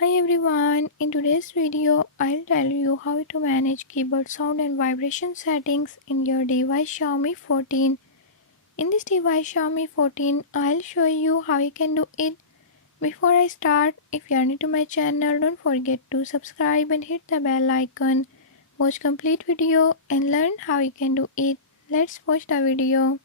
Hi everyone, in today's video I'll tell you how to manage keyboard sound and vibration settings in your device Xiaomi 14. In this device Xiaomi 14, I'll show you how you can do it. Before I start, if you are new to my channel, don't forget to subscribe and hit the bell icon. Watch complete video and learn how you can do it. Let's watch the video.